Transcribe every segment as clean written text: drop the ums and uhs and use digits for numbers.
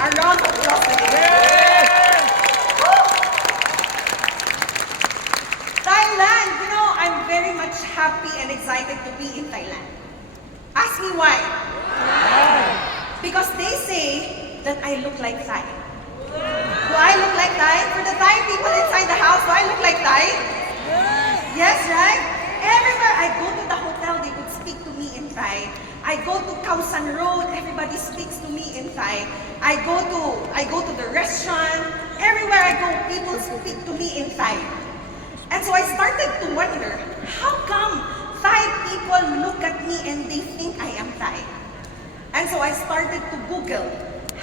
a round of applause today. Thailand, I'm very much happy and excited to be in Thailand. Ask me why. Because they say that I look like Thai. Do I look like Thai? For the Thai people inside the house, do I look like Thai? Yes, right? Everywhere I go to the hotel, they would speak to me in Thai. I go to Khao San Road, everybody speaks to me in Thai. I go to the restaurant, everywhere I go, people speak to me in Thai. And so I started to wonder, how come Thai people look at me and they think I am Thai? And so I started to Google,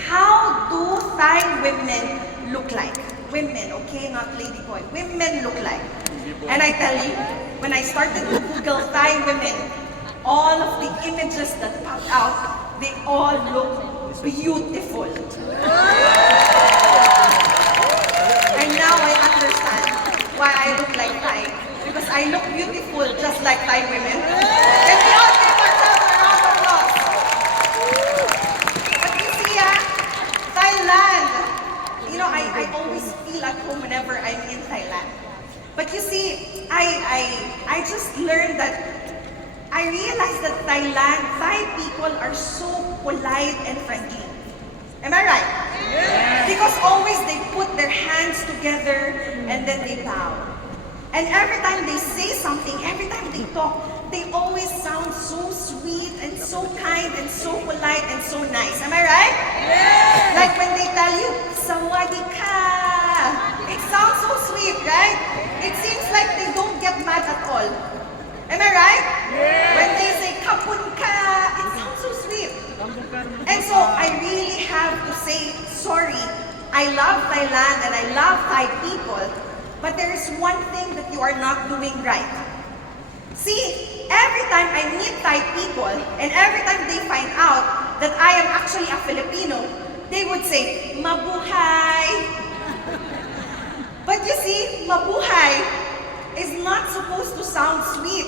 how do Thai women look like? Women, okay, not lady boy. Women look like. And I tell you, when I started to Google Thai women, all of the images that popped out, they all look beautiful. And now I understand why I look like Thai. Because I look beautiful just like Thai women. Can we all give ourselves a round of applause? But you see, Thailand, I always feel at home whenever I'm in Thailand. But you see, I just learned that, I realized that Thai people are so polite and friendly. Am I right? Yes. Because always they put their hands together and then they bow. And every time they say something, every time they talk, they always sound so sweet and so kind and so polite and so nice. Am I right? Yes. Like when they tell you, Sawadee ka. It sounds so sweet, right? It seems like they don't get mad at all. Am I right? Yes. When they say kapun ka, it sounds so sweet. And so I really have to say sorry. I love Thailand and I love Thai people, but there is one thing that you are not doing right. See, every time I meet Thai people and every time they find out that I am actually a Filipino, they would say, mabuhay. But you see, mabuhay is not supposed to sound sweet.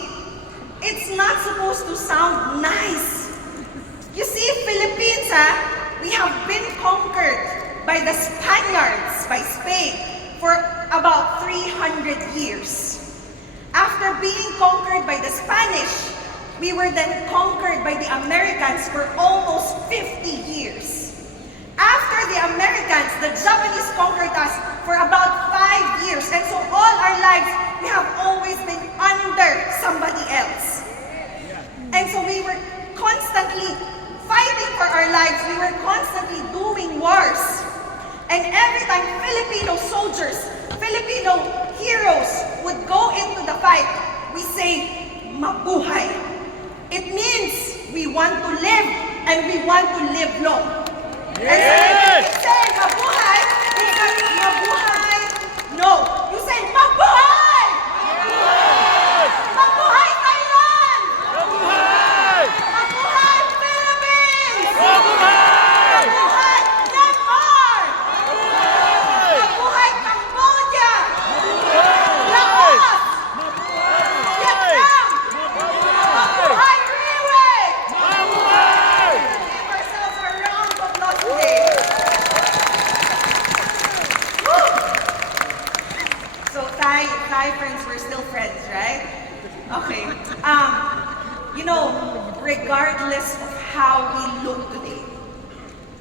It's not supposed to sound nice. You see, Philippines, we have been conquered by the Spaniards, by Spain, for about 300 years. After being conquered by the Spanish, we were then conquered by the Americans for almost 50 years. After the Americans, the Japanese conquered us for about 5 years. And so all our lives, we have always been under somebody else. And so we were constantly fighting for our lives. We were constantly doing wars. And every time Filipino soldiers, Filipino heroes would go into the fight, we say, mabuhay. It means we want to live and we want to live long. Yes. And so if you say mabuhay, because mabuhay, no. You say mabuhay! Yes. Mabuhay Thailand! Mabuhay! Mabuhay Philippines! Mabuhay! Mabuhay Myanmar! Mabuhay! Mabuhay Cambodia! Mabuhay! Laos! Mabuhay! Vietnam! Mabuhay RIWAY! Mabuhay! Give ourselves a round of applause today. Woo! So Thai friends, we're still friends, right? Okay. Regardless of how we look today,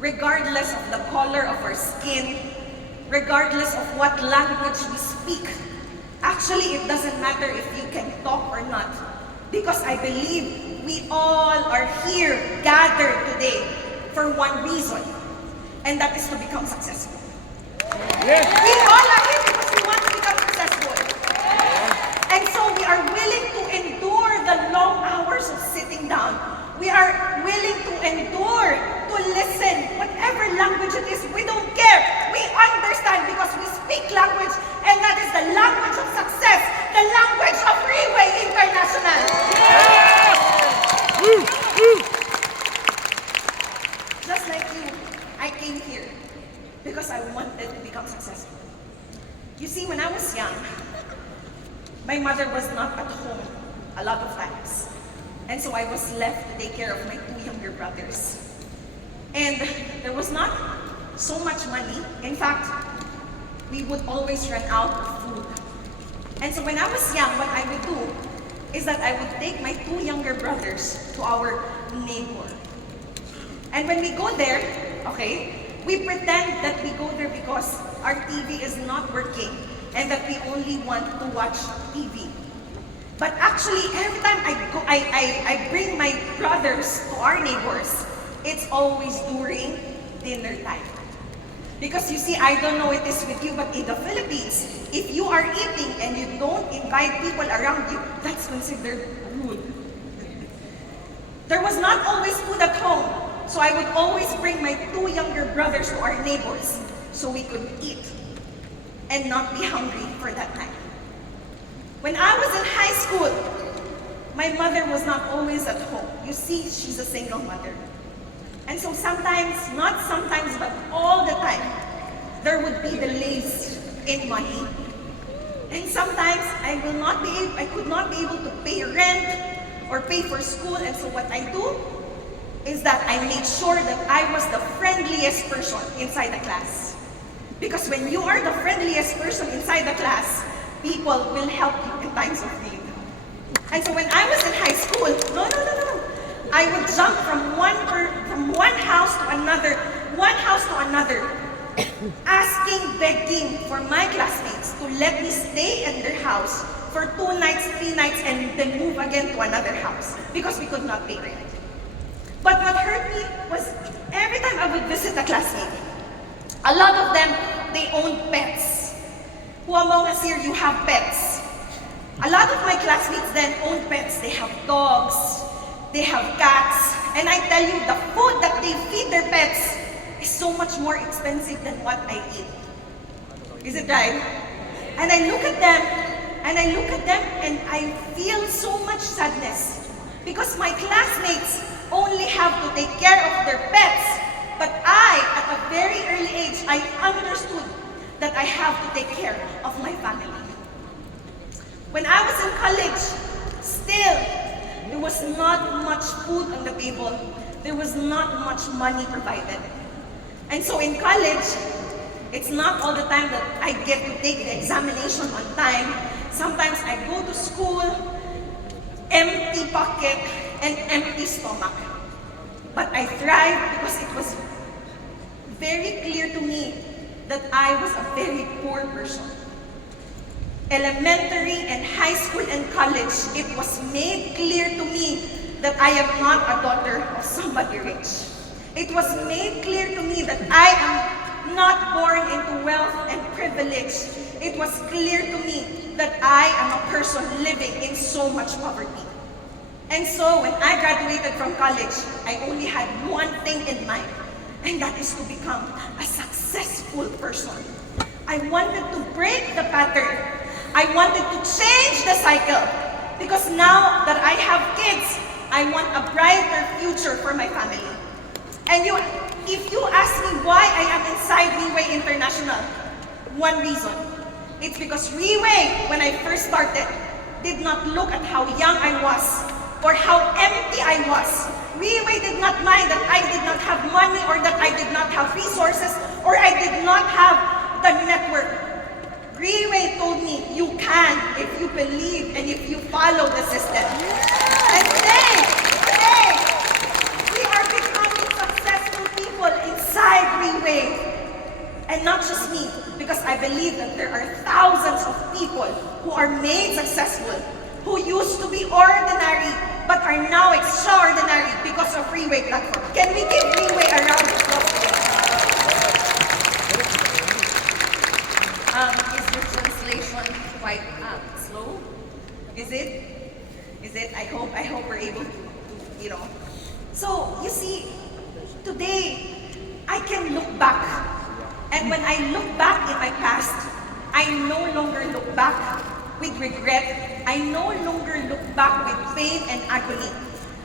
regardless of the color of our skin, regardless of what language we speak, actually it doesn't matter if you can talk or not, because I believe we all are here gathered today for one reason, and that is to become successful. Yes. We all are here because we want to become successful. And so we are willing to endure the long hours of sitting down. We are willing to endure, to listen, whatever language it is, we don't care. We understand because we speak language, and that is the language of success, the language of RIWAY International. Woo! Woo! Just like you, I came here because I wanted to become successful. You see, when I was young, my mother was not at home a lot of times. And so I was left to take care of my 2 younger brothers. And there was not so much money. In fact, we would always run out of food. And so when I was young, what I would do is that I would take my 2 younger brothers to our neighbor. And when we go there, okay, we pretend that we go there because our TV is not working and that we only want to watch TV. But actually, every time I bring my brothers to our neighbors, it's always during dinner time. Because you see, I don't know it is with you, but in the Philippines, if you are eating and you don't invite people around you, that's considered rude. There was not always food at home, so I would always bring my 2 younger brothers to our neighbors so we could eat and not be hungry for that night. When I was in high school, my mother was not always at home. You see, she's a single mother. And so sometimes, not sometimes, but all the time, there would be delays in money. And sometimes I could not be able to pay rent or pay for school. And so what I do is that I made sure that I was the friendliest person inside the class. Because when you are the friendliest person inside the class, people will help you in times of need. And so when I was in high school, no. I would jump from one house to another, asking, begging for my classmates to let me stay at their house for 2 nights, 3 nights, and then move again to another house because we could not pay rent. But what hurt me was every time I would visit a classmate, a lot of them, they owned pets. Who among us here, you have pets? A lot of my classmates then owned pets. They have dogs, they have cats, and I tell you, the food that they feed their pets is so much more expensive than what I eat. Is it right? And I look at them, and I feel so much sadness because my classmates only have to take care of their pets, but I, at a very early age, I understood that I have to take care of my family. When I was in college, still, there was not much food on the table. There was not much money provided. And so in college, it's not all the time that I get to take the examination on time. Sometimes I go to school, empty pocket and empty stomach. But I thrived because it was very clear to me that I was a very poor person. Elementary and high school and college, it was made clear to me that I am not a daughter of somebody rich. It was made clear to me that I am not born into wealth and privilege. It was clear to me that I am a person living in so much poverty. And so when I graduated from college, I only had one thing in mind, and that is to become a successful person. I wanted to break the pattern. I wanted to change the cycle because now that I have kids, I want a brighter future for my family. And if you ask me why I am inside RIWAY International, one reason. It's because RIWAY, when I first started, did not look at how young I was or how empty I was. RIWAY did not mind that I did not have money or that I did not have resources or I did not have the network. RIWAY told me, you can if you believe and if you follow the system. And today, we are becoming successful people inside RIWAY. And not just me, because I believe that there are thousands of people who are made successful, who used to be ordinary, but are now extraordinary because of RIWAY platform. Can we give RIWAY a round of applause? Is your translation quite slow? Is it? I hope we're able to. So, you see, today, I can look back. And when I look back in my past, I no longer look back with regret. I no longer look back with pain and agony.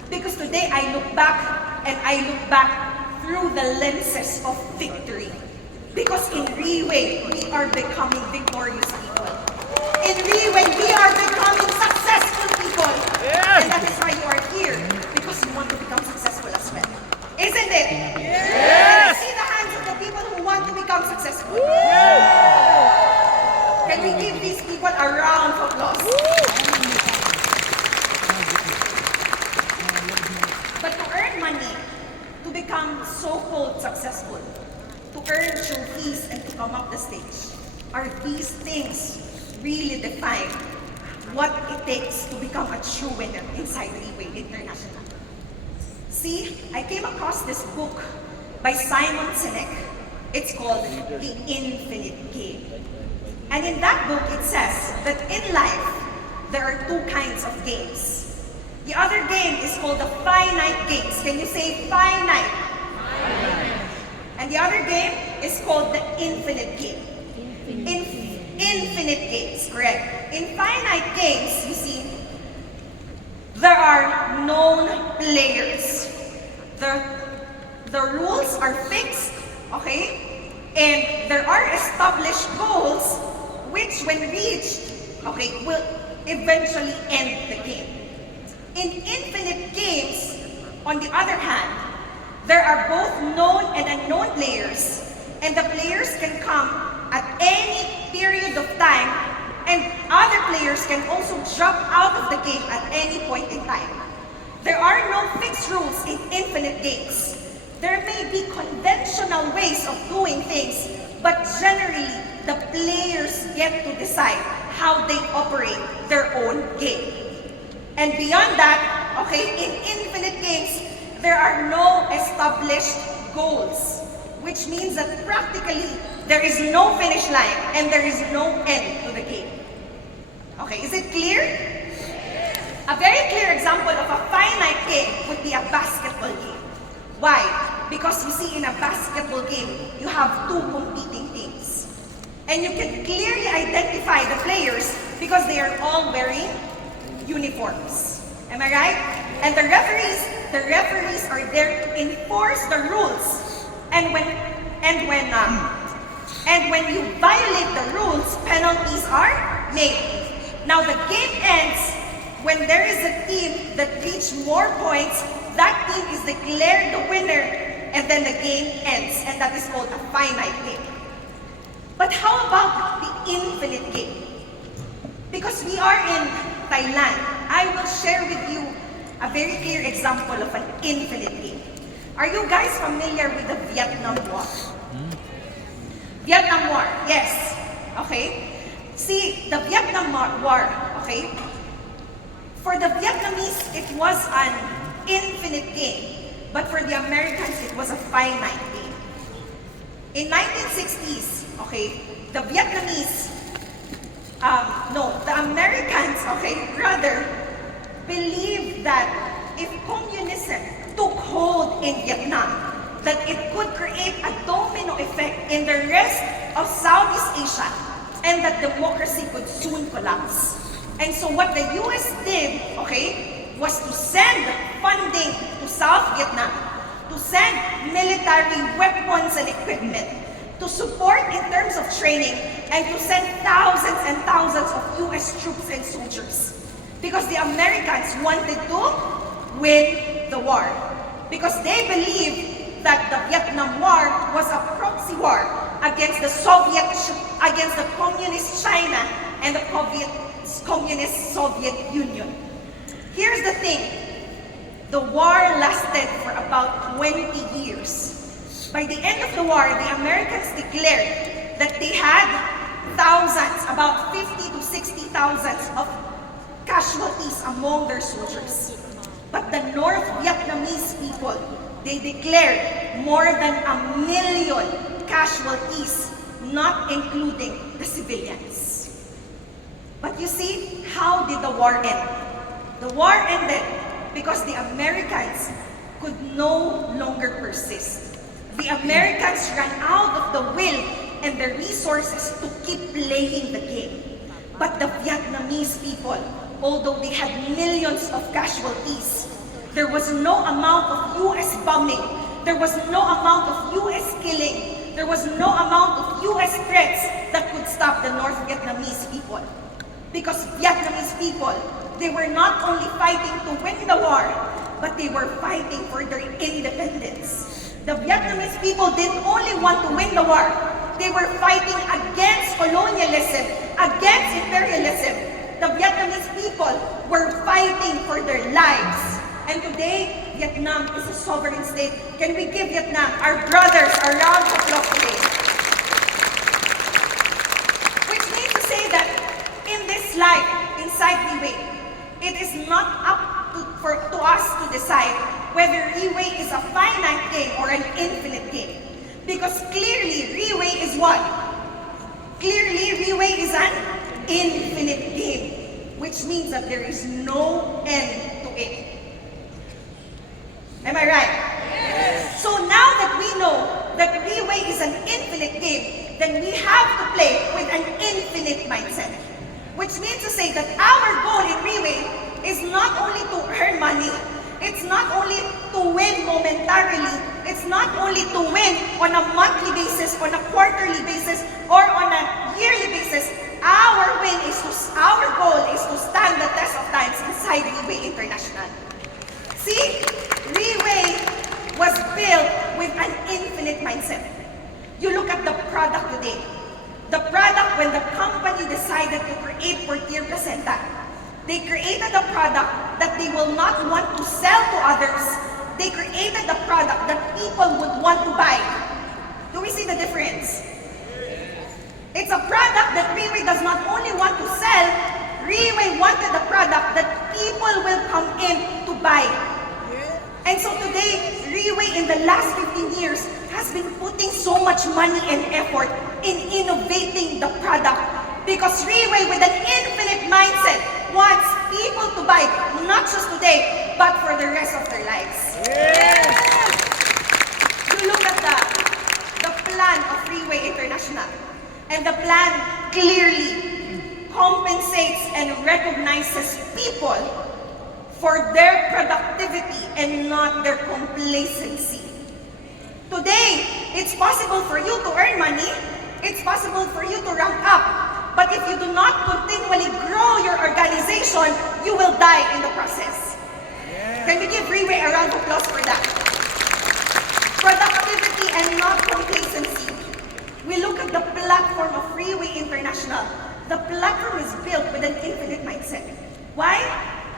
Because today, I look back, and I look back through the lenses of victory. Because in RIWAY, we are becoming victorious people. In RIWAY, we are becoming successful people. Yes. And that is why you are here, because you want to become successful as well. Isn't it? Yes. See the hands of the people who want become so-called successful, to earn trophies and to come up the stage, are these things really define what it takes to become a true winner inside RIWAY International? See, I came across this book by Simon Sinek. It's called The Infinite Game. And in that book, it says that in life, there are two kinds of games. The other game is called the finite games. Can you say finite? Finite. And the other game is called the infinite game. Infinite games, correct. In finite games, you see, there are known players. The rules are fixed, okay? And there are established goals which, when reached, okay, will eventually end the game. In infinite games, on the other hand, there are both known and unknown players, and the players can come at any period of time, and other players can also drop out of the game at any point in time. There are no fixed rules in infinite games. There may be conventional ways of doing things, but generally, the players get to decide how they operate their own game. And beyond that, okay, in infinite games, there are no established goals, which means that practically there is no finish line and there is no end to the game. Okay, is it clear? A very clear example of a finite game would be a basketball game. Why? Because you see, in a basketball game, you have two competing teams. And you can clearly identify the players because they are all wearing uniforms. Am I right? And the referees are there to enforce the rules. And when you violate the rules, penalties are made. Now the game ends when there is a team that reaches more points. That team is declared the winner, and then the game ends, and that is called a finite game. But how about the infinite game? Because we are in Thailand, I will share with you a very clear example of an infinite game. Are you guys familiar with the Vietnam War? Vietnam War, yes. Okay. See, the Vietnam War, okay, for the Vietnamese, it was an infinite game, but for the Americans, it was a finite game. In 1960s, okay, the Vietnamese, the Americans, okay, rather, believed that if communism took hold in Vietnam, that it could create a domino effect in the rest of Southeast Asia, and that democracy could soon collapse. And so what the US did, okay, was to send funding to South Vietnam, to send military weapons and equipment, to support in terms of training, and to send thousands and thousands of US troops and soldiers. Because the Americans wanted to win the war. Because they believed that the Vietnam War was a proxy war against the communist China and the communist Soviet Union. Here's the thing. The war lasted for about 20 years. By the end of the war, the Americans declared that they had thousands, about 50 to 60,000 of casualties among their soldiers. But the North Vietnamese people, they declared more than 1 million casualties, not including the civilians. But you see, how did the war end? The war ended because the Americans could no longer persist. The Americans ran out of the will and the resources to keep playing the game. But the Vietnamese people, although they had millions of casualties, there was no amount of US bombing, there was no amount of US killing, there was no amount of US threats that could stop the North Vietnamese people. Because Vietnamese people, they were not only fighting to win the war, but they were fighting for their independence. The Vietnamese people didn't only want to win the war, they were fighting against colonialism, against imperialism. The Vietnamese people were fighting for their lives. And today, Vietnam is a sovereign state? Can we give Vietnam, our brothers, a round of applause today? Which means to say that in this life, inside RIWAY, it is not up to us to decide whether RIWAY is a finite game or an infinite game. Because clearly, RIWAY is what? Clearly, RIWAY is an infinite game, which means that there is no end to it. Am I right? Yes. So now that we know that RIWAY is an infinite game, then we have to play with an infinite mindset. Which means to say that our goal in RIWAY is not only to earn money, it's not only to win momentarily, it's not only to win on a monthly basis, on a quarterly basis, or on a yearly basis. Our goal is to stand the test of times inside RIWAY International. See, RIWAY was built with an infinite mindset. You look at the product today. The product, when the company decided to create Portier Placenta, they created a product that they will not want to sell to others. They created a product that people would want to buy. Do we see the difference? It's a product that RIWAY does not only want to sell, RIWAY wanted a product that people will come in to buy. And so today, RIWAY in the last 15 years has been putting so much money and effort in innovating the product. Because RIWAY, with an infinite mindset, wants people to buy, not just today, but for the rest of their lives. Yes. You look at the plan of RIWAY International, and the plan clearly compensates and recognizes people for their productivity and not their complacency. Today, it's possible for you to earn money, it's possible for you to rank up, but if you do not continually grow your organization, you will die in the process. Yeah. Can we give RIWAY a round of applause for that? Productivity and not complacency. We look at the platform of RIWAY International. The platform is built with an infinite mindset. Why?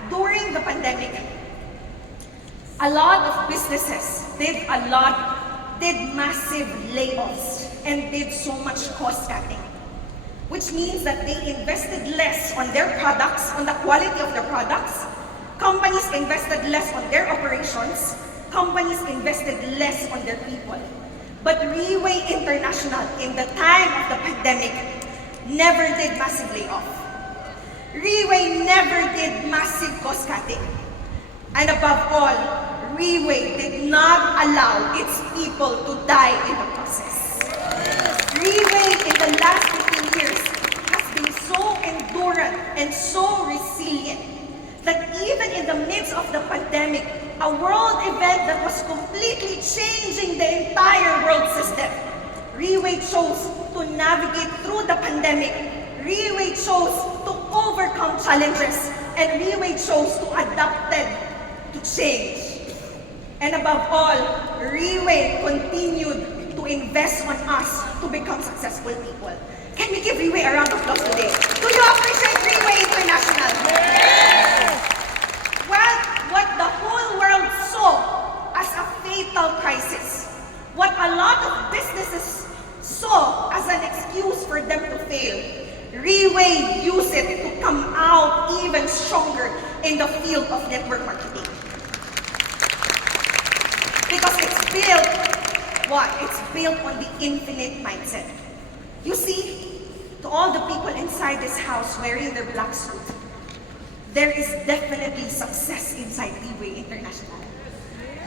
During the pandemic, a lot of businesses did massive layoffs and did so much cost cutting, which means that they invested less on their products, on the quality of their products. Companies invested less on their operations. Companies invested less on their people. But RIWAY International, in the time of the pandemic, never did massive layoff. RIWAY never did massive cost cutting. And above all, RIWAY did not allow its people to die in the process. RIWAY in the last 15 years has been so endurant and so resilient that even in the midst of the pandemic, a world event that was completely changing the entire world system, RIWAY chose to navigate through the pandemic. RIWAY chose to overcome challenges, and RIWAY chose to adapt to change. And above all, RIWAY continued to invest on us to become successful people. Can we give RIWAY a round of applause today? Do you appreciate RIWAY International? Yes! Well, what the whole world saw as a fatal crisis, what a lot of businesses saw as an excuse for them to fail, RIWAY used it to come out even stronger in the field of network marketing. Because it's built, what? It's built on the infinite mindset. You see, to all the people inside this house wearing their black suit, there is definitely success inside RIWAY International.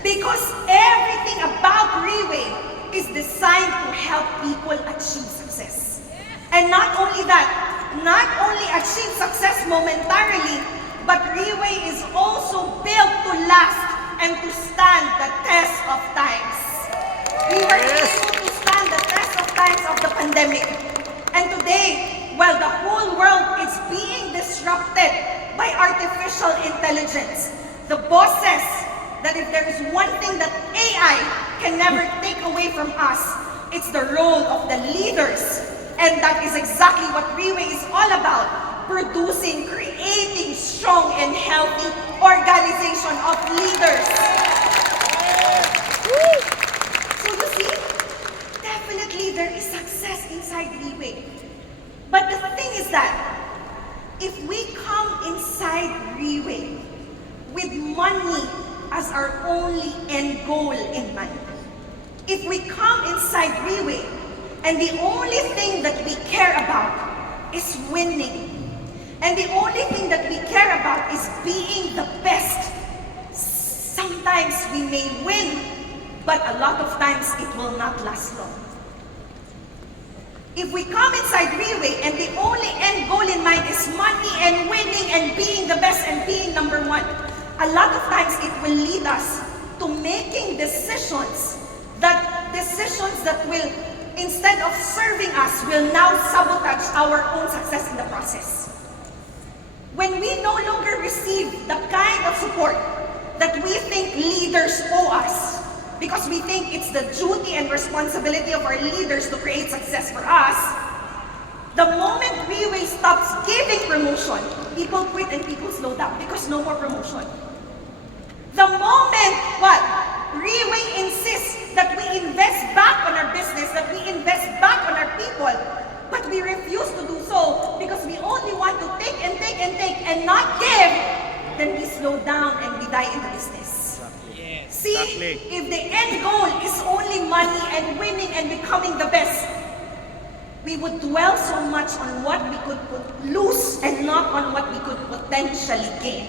Because everything about RIWAY is designed to help people achieve success. And not only that, not only achieve success momentarily, but RIWAY is also built to last and to stand the test of times. We were able to stand the test of times of the pandemic. And today, while the whole world is being disrupted by artificial intelligence, the boss says that if there is one thing that AI can never take away from us, it's the role of the leaders. And that is exactly what RIWAY is all about, producing, creating strong and healthy organization of leaders. goal in mind. If we come inside RIWAY, and the only thing that we care about is winning, and the only thing that we care about is being the best, sometimes we may win, but a lot of times it will not last long. If we come inside RIWAY and the only end goal in mind is money and winning and being the best and being number one, a lot of times it will lead us to making decisions that will, instead of serving us, will now sabotage our own success in the process. When we no longer receive the kind of support that we think leaders owe us, because we think it's the duty and responsibility of our leaders to create success for us, the moment RIWAY stops giving promotion, people quit and people slow down because no more promotion. The moment RIWAY insists that we invest back on our business, that we invest back on our people, but we refuse to do so because we only want to take and take and take and not give, then we slow down and we die in the business. See, if the end goal is only money and winning and becoming the best, we would dwell so much on what we could lose and not on what we could potentially gain.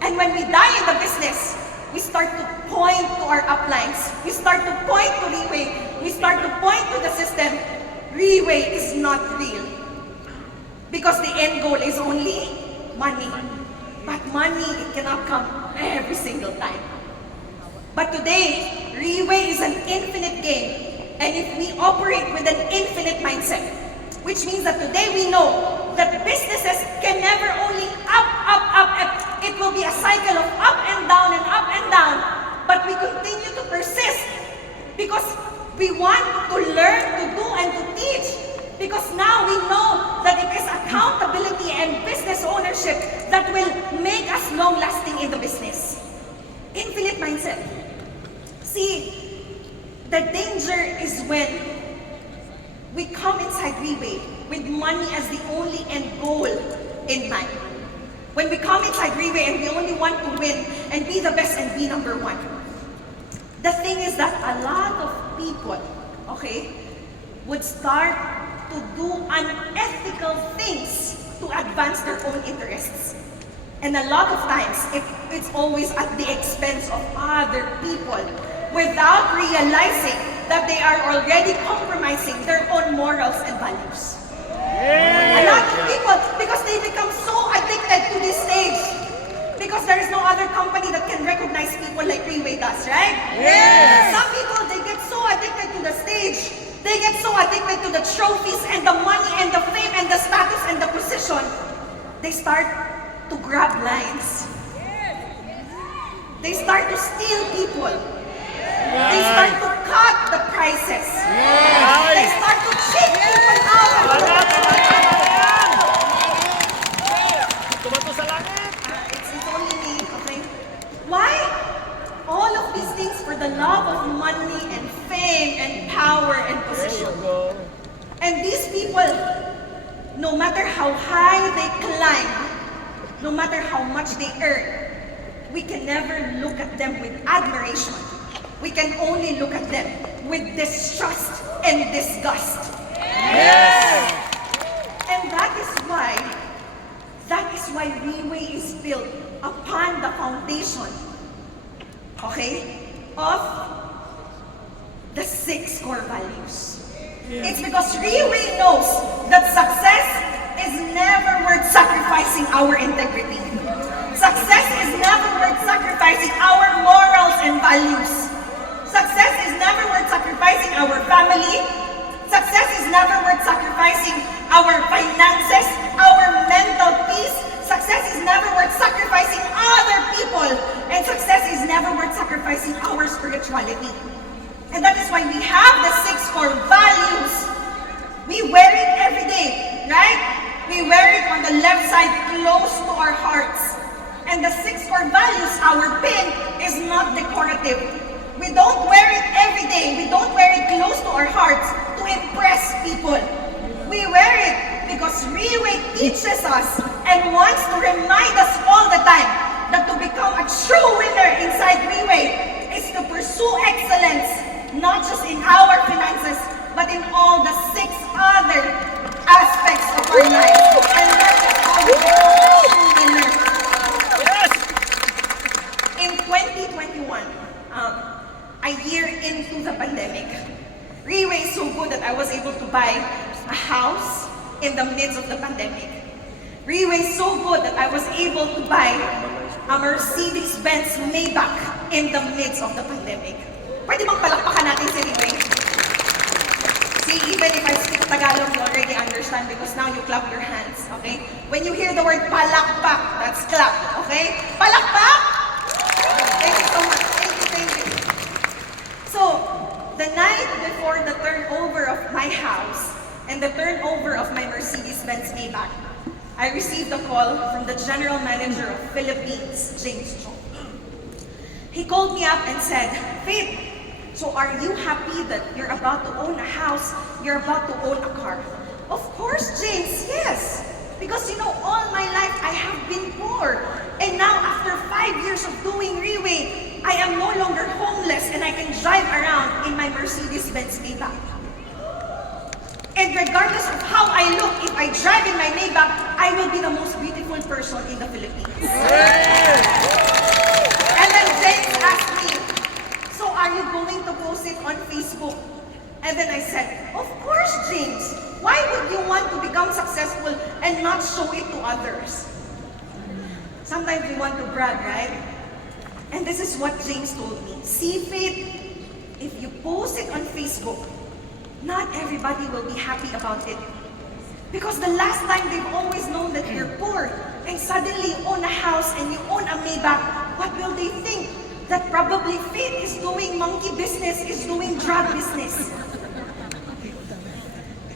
And when we die in the business, we start to point to our uplines. We start to point to RIWAY. We start to point to the system. RIWAY is not real. Because the end goal is only money. But money, it cannot come every single time. But today, RIWAY is an infinite game. And if we operate with an infinite mindset, which means that today we know that businesses can never only up. It will be a cycle of up and down and up and down. But we continue to persist because we want to learn, to do, and to teach. Because now we know that it is accountability and business ownership that will make us long-lasting in the business. Infinite mindset. See, the danger is when we come inside RIWAY with money as the only end goal in mind. When we come inside RIWAY and we only want to win and be the best and be number one. The thing is that a lot of people, would start to do unethical things to advance their own interests. And a lot of times, it's always at the expense of other people without realizing that they are already compromising their own morals and values. A lot of people, because they become so addicted to this stage, because there is no other company that can recognize people like RIWAY does, right? Yes. Some people, they get so addicted to the stage, they get so addicted to the trophies and the money and the fame and the status and the position, they start to grab lines. They start to steal people. They start to cut the prices. They start to cheat people out of the It's only me, okay? Why? All of these things for the love of money and fame and power and position. And these people, no matter how high they climb, no matter how much they earn, we can never look at them with admiration. We can only look at them with distrust and disgust. Yes! And that is why RIWAY is built upon the foundation, of the 6 core values. It's because RIWAY knows that success is never worth sacrificing our integrity. Success is never worth sacrificing our morals and values. Success is never worth sacrificing our family. Success is never worth sacrificing our finances, our mental peace. Success is never worth sacrificing other people. And success is never worth sacrificing our spirituality. And that is why we have the 6 core values. We wear it every day, right? We wear it on the left side close to our hearts. And the 6 core values, our pin, is not decorative. We don't wear it every day. We don't wear it close to our hearts to impress people. We wear it because RIWAY teaches us and wants to remind us all the time that to become a true winner inside RIWAY is to pursue not just in our finances, but in all the 6 other aspects of our lives. And that is how we become a true winner. In 2021, a year into the pandemic, RIWAY is so good that I was able to buy a house in the midst of the pandemic. RIWAY is so good that I was able to buy a Mercedes-Benz Maybach in the midst of the pandemic. Pwede bang palakpakan natin si RIWAY? See, even if I speak Tagalog, you already understand because now you clap your hands, okay? When you hear the word palakpak, that's clap, okay? Palakpak! Thank you so much. Thank you. So, the night before the turnover of my house and the turnover of my Mercedes-Benz Maybach, I received a call from the General Manager of Philippines, James Chong. He called me up and said, Faith, so are you happy that you're about to own a house, you're about to own a car? Of course, James, yes. Because all my life I have been poor. And now after 5 years of doing RIWAY, I am no longer homeless and I can drive around in my Mercedes-Benz Maybach. And regardless of how I look, if I drive in my Maybach, I will be the most beautiful person in the Philippines. And then James asked me, so are you going to post it on Facebook? And then I said, of course, James. Why would you want to become successful and not show it to others? Sometimes we want to brag, right? And this is what James told me. See, Faith, if you post it on Facebook, not everybody will be happy about it. Because the last time they've always known that you're poor, and suddenly you own a house and you own a Maybach, what will they think? That probably Faith is doing monkey business, is doing drug business.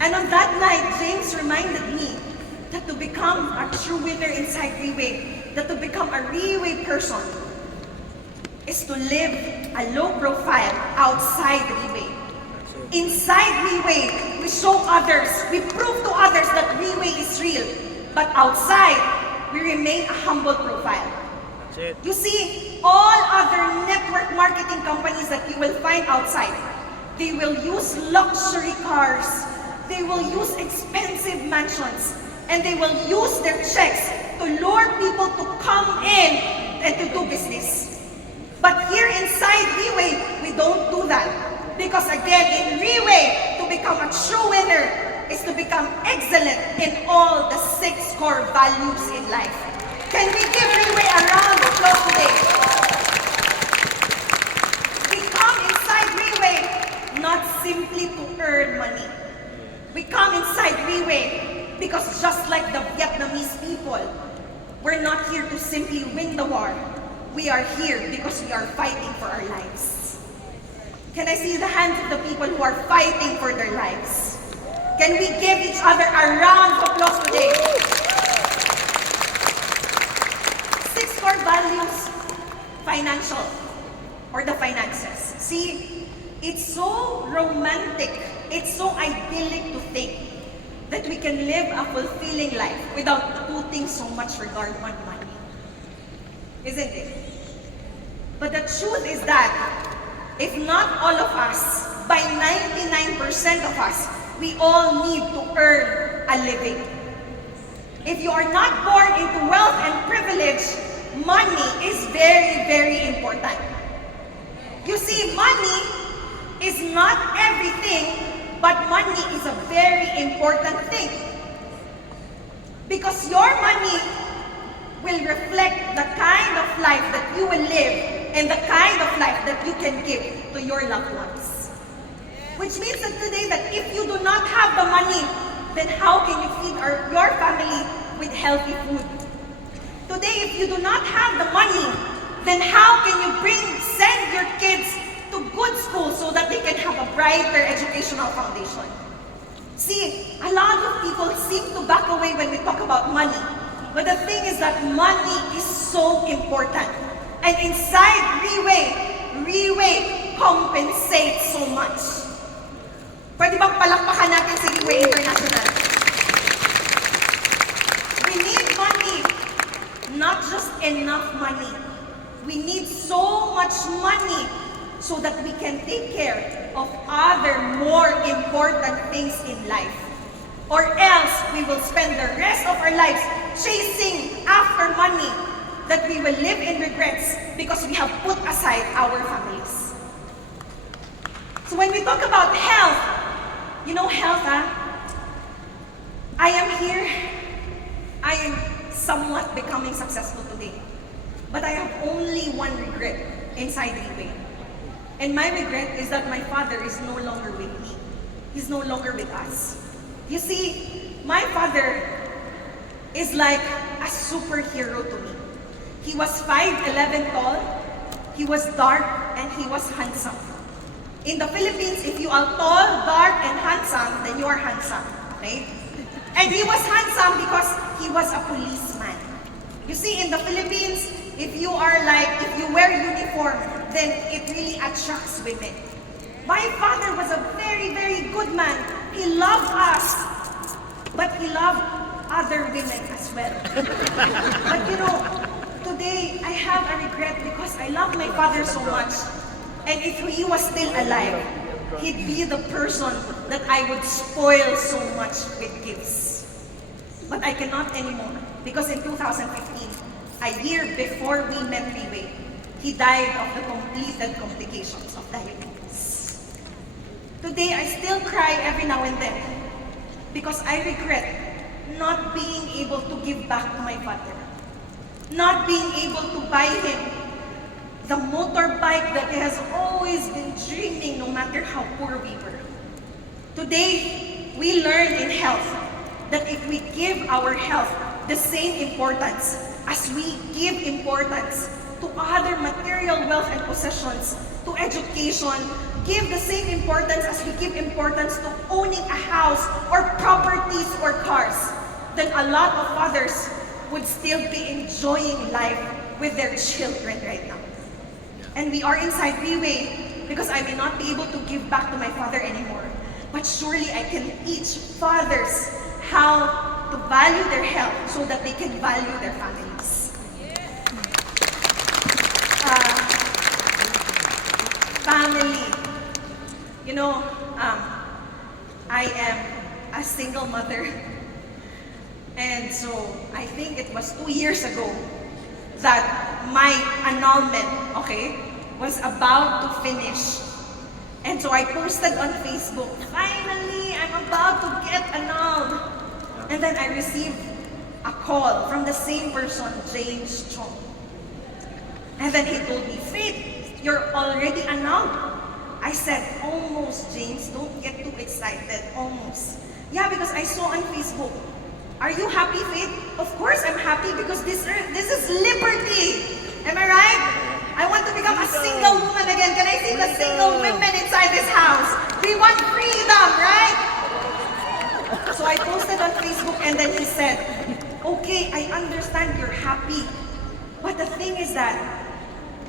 And on that night, James reminded me that to become a true winner inside RIWAY, that to become a RIWAY person, is to live a low profile outside RIWAY. Inside RIWAY, we show others, we prove to others that RIWAY is real. But outside, we remain a humble profile. That's it. You see, all other network marketing companies that you will find outside, they will use luxury cars, they will use expensive mansions, and they will use their checks to lure people to come in and to do business. But here inside RIWAY, we don't do that. Because again, in RIWAY, to become a true winner is to become excellent in all the 6 core values in life. Can we give RIWAY a round of applause today? We come inside RIWAY not simply to earn money. We come inside RIWAY because just like the Vietnamese people, we're not here to simply win the war. We are here because we are fighting for our lives. Can I see the hands of the people who are fighting for their lives? Can we give each other a round of applause today? 6 core values, financial, or the finances. See, it's so romantic, it's so idyllic to think that we can live a fulfilling life without putting so much regard on money. Isn't it? But the truth is that if not all of us, by 99% of us, we all need to earn a living. If you are not born into wealth and privilege, money is very, very important. You see, money is not everything, but money is a very important thing. Because your money will reflect the kind of life that you will live and the kind of life that you can give to your loved ones. Which means that today that if you do not have the money, then how can you feed your family with healthy food? Today, if you do not have the money, then how can you send your kids to good school so that they can have a brighter educational foundation? See, a lot of people seem to back away when we talk about money. But the thing is that money is so important. And inside RIWAY compensates so much. Pwede bang palakpakan natin si RIWAY International? We need money, not just enough money. We need so much money so that we can take care of other more important things in life. Or else we will spend the rest of our lives chasing after money that we will live in regrets because we have put aside our families. So when we talk about health, you know health, I am here, I am somewhat becoming successful today. But I have only one regret inside RIWAY. And my regret is that my father is no longer with me. He's no longer with us. You see, my father is like a superhero to me. He was 5'11" tall, he was dark, and he was handsome. In the Philippines, if you are tall, dark, and handsome, then you are handsome, okay? And he was handsome because he was a policeman. You see, in the Philippines, if you wear uniform, then it really attracts women. My father was a very, very good man. He loved us, but he loved other women as well. But you know, today I have a regret because I love my father so much. And if he was still alive, he'd be the person that I would spoil so much with gifts. But I cannot anymore because in 2015, a year before we met RIWAY, he died of the completed complications of diabetes. Today, I still cry every now and then because I regret not being able to give back to my father, not being able to buy him the motorbike that he has always been dreaming no matter how poor we were. Today, we learn in health that if we give our health the same importance as we give importance to other material wealth and possessions, to education, give the same importance as we give importance to owning a house or properties or cars, then a lot of fathers would still be enjoying life with their children right now. And we are inside RIWAY because I may not be able to give back to my father anymore. But surely I can teach fathers how to value their health so that they can value their families. Family. You know, I am a single mother. And so I think it was 2 years ago that my annulment, okay, was about to finish. And so I posted on Facebook, finally, I'm about to get annulled. And then I received a call from the same person, James Chong. And then he told me, Faith, you're already annulled. I said, almost, James, don't get too excited, almost. Yeah, because I saw on Facebook. Are you happy, Faith? Of course I'm happy because this is liberty. Am I right? I want to become a single woman again. Can I see the single women inside this house? We want freedom, right? So I posted on Facebook and then he said, okay, I understand you're happy. But the thing is that,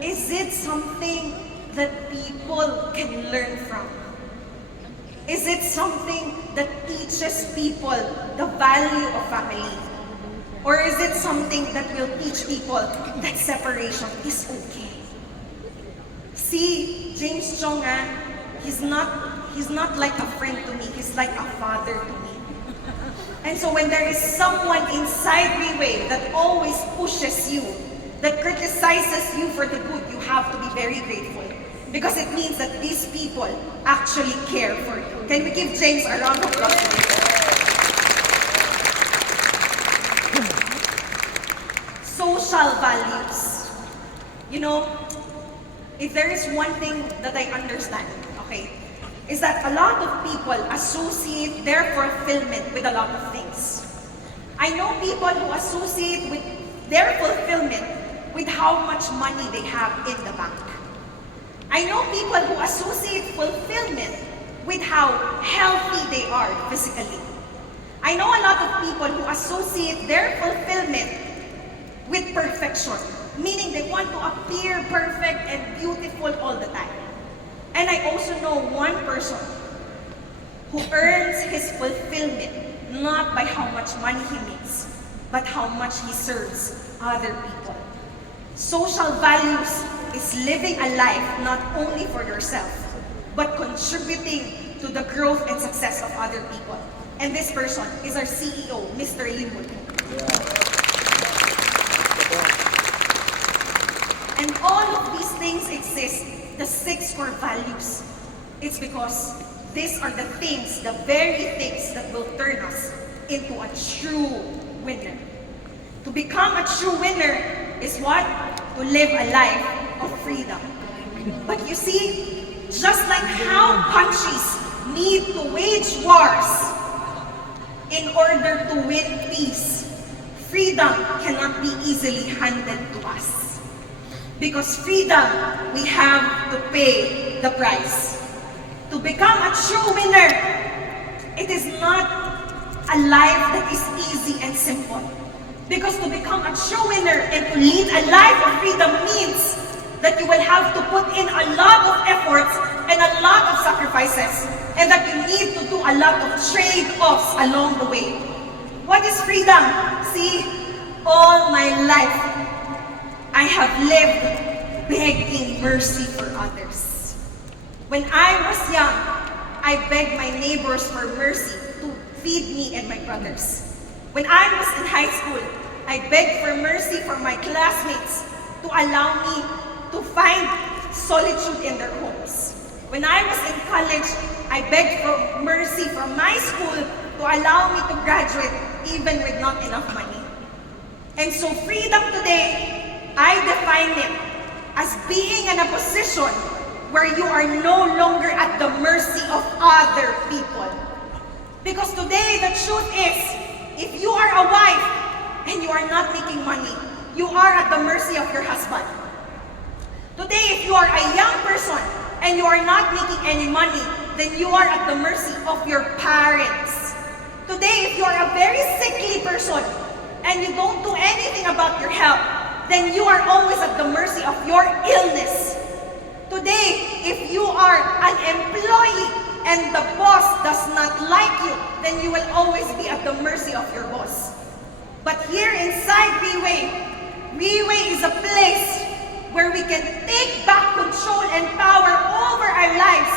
is it something that people can learn from? Is it something that teaches people the value of family? Or is it something that will teach people that separation is okay? See, James Chong, he's not like a friend to me, he's like a father to me. And so when there is someone inside RIWAY that always pushes you, that criticizes you for the good, you have to be very grateful. Because it means that these people actually care for you. Can we give James a round of applause? Social values. You know, if there is one thing that I understand, okay, is that a lot of people associate their fulfillment with a lot of things. I know people who associate with their fulfillment with how much money they have in the bank. I know people who associate fulfillment with how healthy they are physically. I know a lot of people who associate their fulfillment with perfection, meaning they want to appear perfect and beautiful all the time. And I also know one person who earns his fulfillment not by how much money he makes, but how much he serves other people. Social values is living a life not only for yourself, but contributing to the growth and success of other people. And this person is our CEO, Mr. Limon. And all of these things exist, the 6 core values. It's because these are the things, the very things that will turn us into a true winner. To become a true winner is what? To live a life of freedom. But you see, just like how countries need to wage wars in order to win peace, freedom cannot be easily handed to us. Because freedom, we have to pay the price. To become a true winner, it is not a life that is easy and simple. Because to become a true winner and to lead a life of freedom means that you will have to put in a lot of efforts and a lot of sacrifices, and that you need to do a lot of trade-offs along the way. What is freedom? See, all my life, I have lived begging mercy for others. When I was young, I begged my neighbors for mercy to feed me and my brothers. When I was in high school, I begged for mercy for my classmates to allow me to find solitude in their homes. When I was in college, I begged for mercy from my school to allow me to graduate even with not enough money. And so freedom today, I define it as being in a position where you are no longer at the mercy of other people. Because today the truth is, if you are a wife and you are not making money, you are at the mercy of your husband. Today, if you are a young person and you are not making any money, then you are at the mercy of your parents. Today, if you are a very sickly person and you don't do anything about your health, then you are always at the mercy of your illness. Today, if you are an employee and the boss does not like you, then you will always be at the mercy of your boss. But here inside RIWAY is a place where we can take back control and power over our lives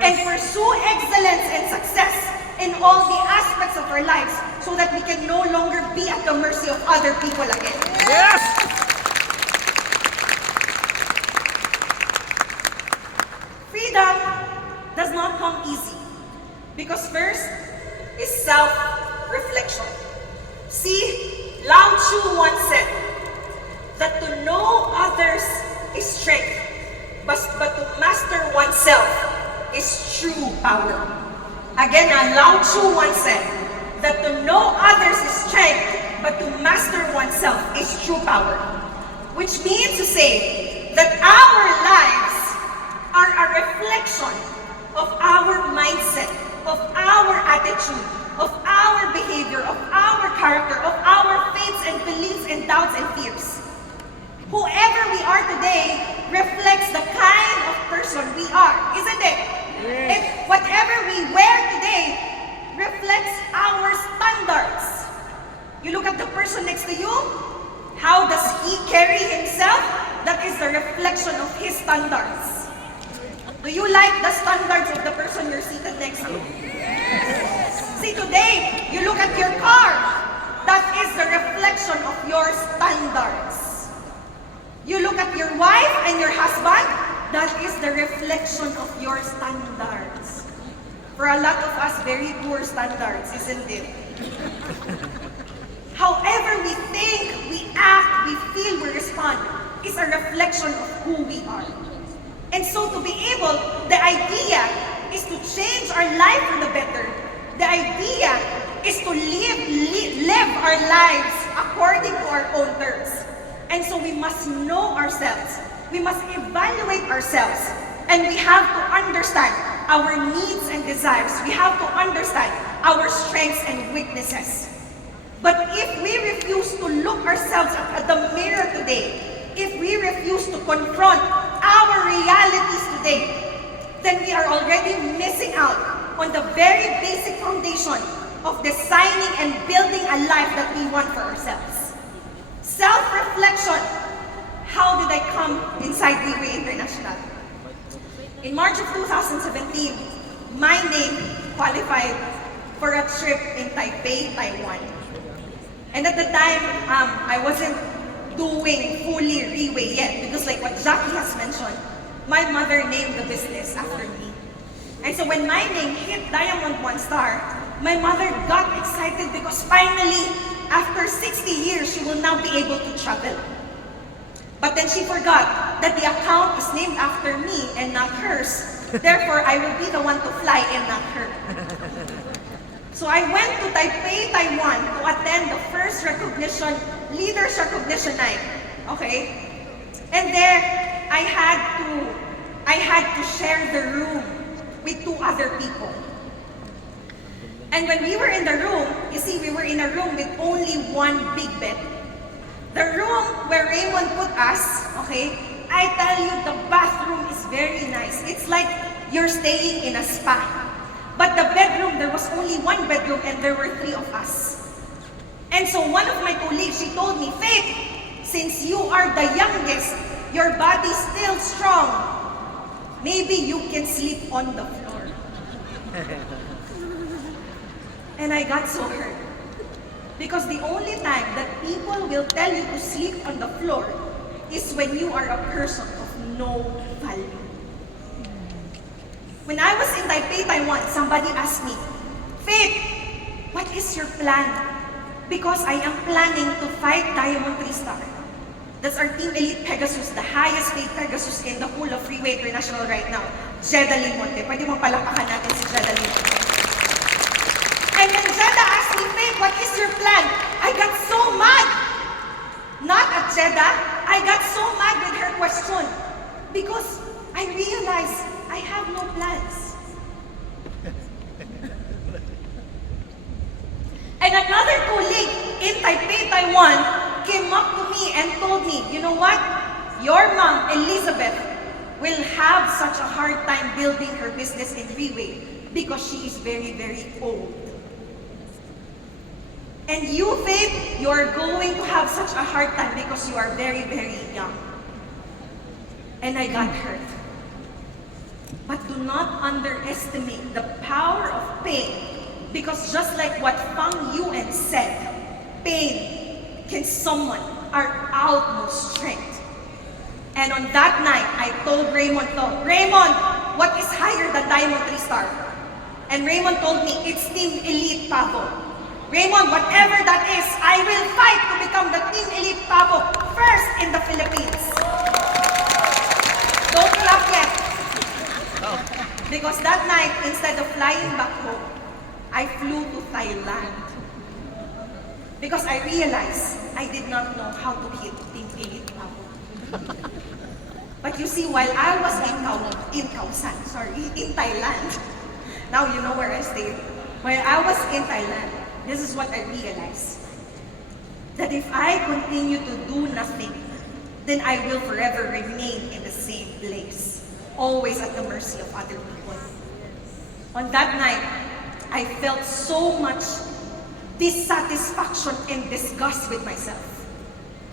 and pursue excellence and success in all the aspects of our lives so that we can no longer be at the mercy of other people again. Yes! Freedom does not come easy because first is self-reflection. See, Lao Tzu once said that to know others is strength, but to master oneself is true power. Again, Lao Tzu once said that to know others is strength, but to master oneself is true power. Which means to say that our lives are a reflection of our mindset, of our attitude, of our behavior, of our character, of our faiths and beliefs and doubts and fears. Whoever we are today reflects the kind of person we are, isn't it? Yes. And whatever we wear today reflects our standards. You look at the person next to you, how does he carry himself? That is the reflection of his standards. Do you like the standards of the person you're seated next to? See, today, you look at your car. That is the reflection of your standards. You look at your wife and your husband. That is the reflection of your standards. For a lot of us, very poor standards, isn't it? However we think, we act, we feel, we respond, is a reflection of who we are. And so to be able, the idea is to change our life for the better. The idea is to live our lives according to our own terms. And so we must know ourselves. We must evaluate ourselves. And we have to understand our needs and desires. We have to understand our strengths and weaknesses. But if we refuse to look ourselves at the mirror today, if we refuse to confront our realities today, then we are already missing out on the very basic foundation of designing and building a life that we want for ourselves. Self-reflection how did I come inside RIWAY International? In March of 2017, my name qualified for a trip in Taipei, Taiwan. And at the time, I wasn't doing fully RIWAY yet because like what Jackie has mentioned, my mother named the business after me. And so when my name hit Diamond 1 Star, my mother got excited because finally, after 60 years, she will now be able to travel. But then she forgot that the account is named after me and not hers. Therefore, I will be the one to fly and not her. So I went to Taipei, Taiwan to attend the first leaders recognition night. Okay? And there, I had to share the room with 2 other people. And when we were in the room, you see, we were in a room with only 1 big bed. The room where Raymond put us, okay, I tell you, the bathroom is very nice. It's like you're staying in a spa. But the bedroom, there was only 1 bedroom and there were 3 of us. And so one of my colleagues, she told me, Faith, since you are the youngest, your body's still strong, maybe you can sleep on the floor. And I got so hurt. Because the only time that people will tell you to sleep on the floor is when you are a person of no value. When I was in Taipei, Taiwan, somebody asked me, Faith, what is your plan? Because I am planning to fight Diamond 3 Star. That's our Team Elite Pegasus, the highest paid Pegasus in the whole of RIWAY International right now. Jeddah Limonte. Pwede mong palakpakan natin si Jeddah Limonte. And when Jeddah asked me, Faith, what is your plan? I got so mad. Not at Jeddah. I got so mad with her question. Because I realized I have no plans. And another colleague in Taipei, Taiwan, came up to me and told me, you know what? Your mom, Elizabeth, will have such a hard time building her business in RIWAY because she is very, very old. And you, Faith, you are going to have such a hard time because you are very, very young. And I got hurt. But do not underestimate the power of pain, because just like what Fang Yuan said, pain can summon our utmost strength. And on that night, I told Raymond, Raymond, what is higher than Diamond 3 Star? And Raymond told me, it's Team Elite Pavo. Raymond, whatever that is, I will fight to become the Team Elite Pavo first in the Philippines. Don't clap yet. Because that night, instead of flying back home, I flew to Thailand. Because I realized I did not know how to hit Team Elite Pavo. But you see, while I was in Thailand, now you know where I stayed. While I was in Thailand, this is what I realized. That if I continue to do nothing, then I will forever remain in the same place, always at the mercy of other people. On that night, I felt so much dissatisfaction and disgust with myself.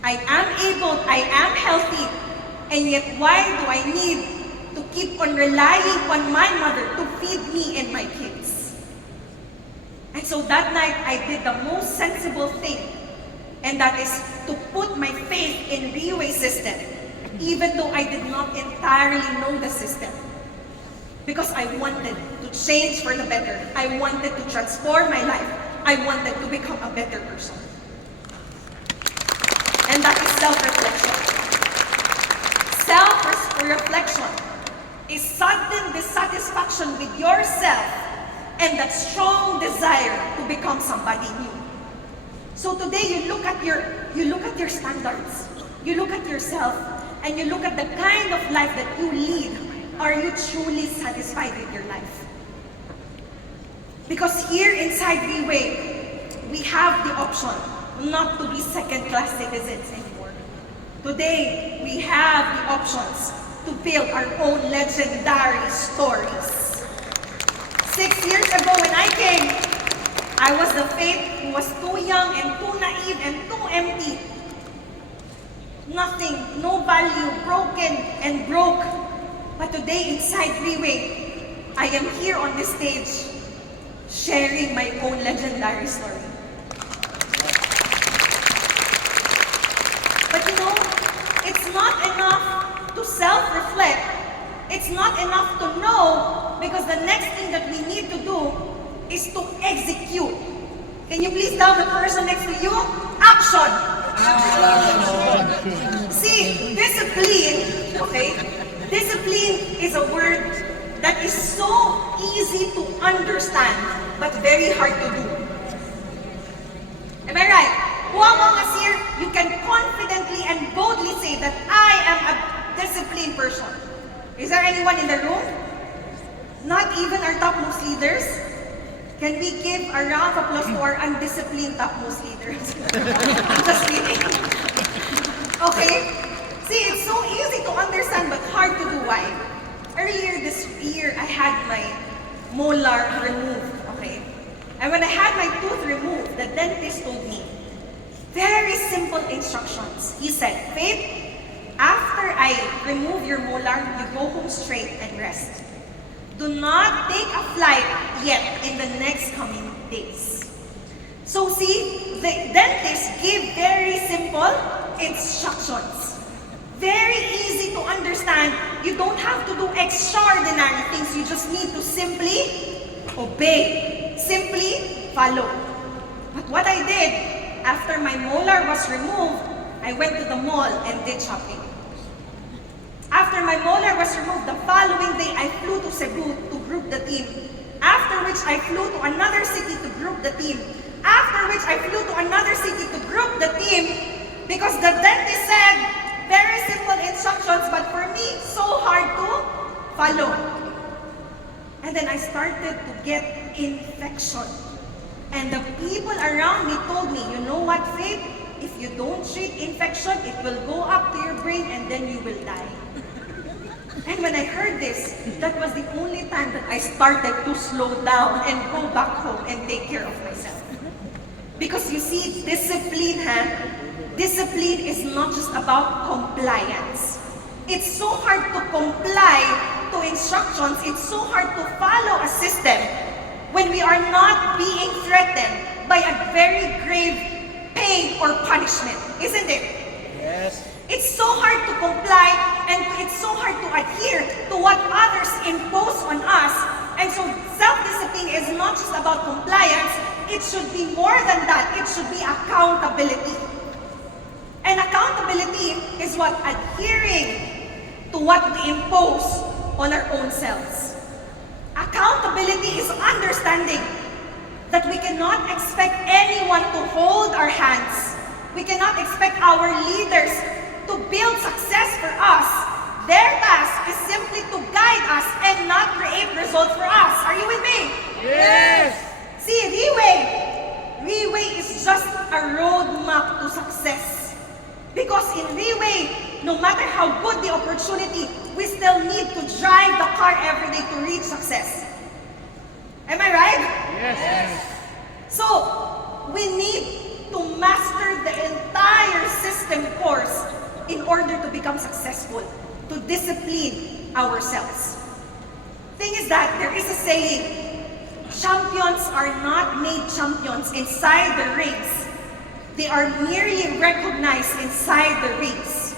I am healthy, and yet why do I need to keep on relying on my mother to feed me and my kids? And so that night, I did the most sensible thing, and that is to put my faith in RIWAY system, even though I did not entirely know the system. Because I wanted to change for the better. I wanted to transform my life. I wanted to become a better person. And that is self-reflection. Self-reflection is sudden dissatisfaction with yourself and that strong desire to become somebody new. So today you look at your standards, you look at yourself, and you look at the kind of life that you lead. Are you truly satisfied with your life? Because here inside RIWAY, we have the option not to be second-class citizens anymore. Today, we have the options to build our own legendary stories. 6 years ago when I came, I was the Faith who was too young and too naive and too empty. nothing, no value, broken and broke. But today inside RIWAY, I am here on this stage sharing my own legendary story. But you know, it's not enough to self-reflect. It's not enough to know, because the next thing that we need to do is to execute. Can you please tell the person next to you? Action! See, discipline, okay? Discipline is a word that is so easy to understand, but very hard to do. Am I right? Who among us here, you can confidently and boldly say that I am a disciplined person? Is there anyone in the room? Not even our topmost leaders? Can we give a round of applause to our undisciplined topmost leaders? I'm just kidding. Okay? See, it's so easy to understand but hard to do. Why? Earlier this year, I had my molar removed, okay? And when I had my tooth removed, the dentist told me, very simple instructions. He said, Faith, after I remove your molar, you go home straight and rest. Do not take a flight yet in the next coming days. So see, the dentist gave very simple instructions. Very easy to understand. You don't have to do extraordinary things. You just need to simply obey. Simply follow. But what I did, after my molar was removed, I went to the mall and did shopping. After my molar was removed, the following day, I flew to Cebu to group the team. After which, I flew to another city to group the team. After which, I flew to another city to group the team because the dentist said, very simple instructions, but for me, so hard to follow. And then I started to get infection. And the people around me told me, you know what, Faith? If you don't treat infection, it will go up to your brain and then you will die. And when I heard this, that was the only time that I started to slow down and go back home and take care of myself. Because you see, discipline is not just about compliance. It's so hard to comply to instructions. It's so hard to follow a system when we are not being threatened by a very grave pain or punishment, isn't it? Yes. It's so hard to comply and it's so hard to adhere to what others impose on us. And so self-discipline is not just about compliance, it should be more than that. It should be accountability. And accountability is what? Adhering to what we impose on our own selves. Accountability is understanding that we cannot expect anyone to hold our hands. We cannot expect our leaders to build success for us. Their task is simply to guide us and not create results for us. Are you with me? Yes! See, RIWAY is just a roadmap to success. Because in RIWAY, no matter how good the opportunity, we still need to drive the car every day to reach success. Am I right? Yes. So, we need to master the entire system course in order to become successful, to discipline ourselves. Thing is that there is a saying, champions are not made champions inside the rings. They are merely recognized inside the rings.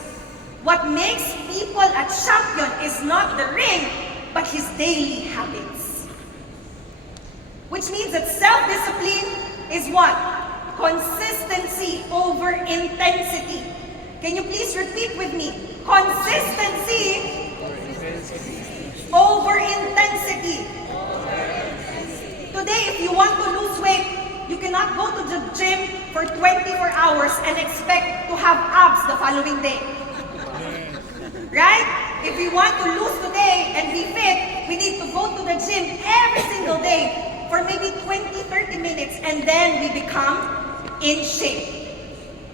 What makes people a champion is not the ring, but his daily habits. Which means that self-discipline is what? Consistency over intensity. Can you please repeat with me? Consistency over intensity. Today, if you want to lose weight, you cannot go to the gym for 24 hours and expect to have abs the following day. Right? If we want to lose today and be fit, we need to go to the gym every single day for maybe 20-30 minutes and then we become in shape.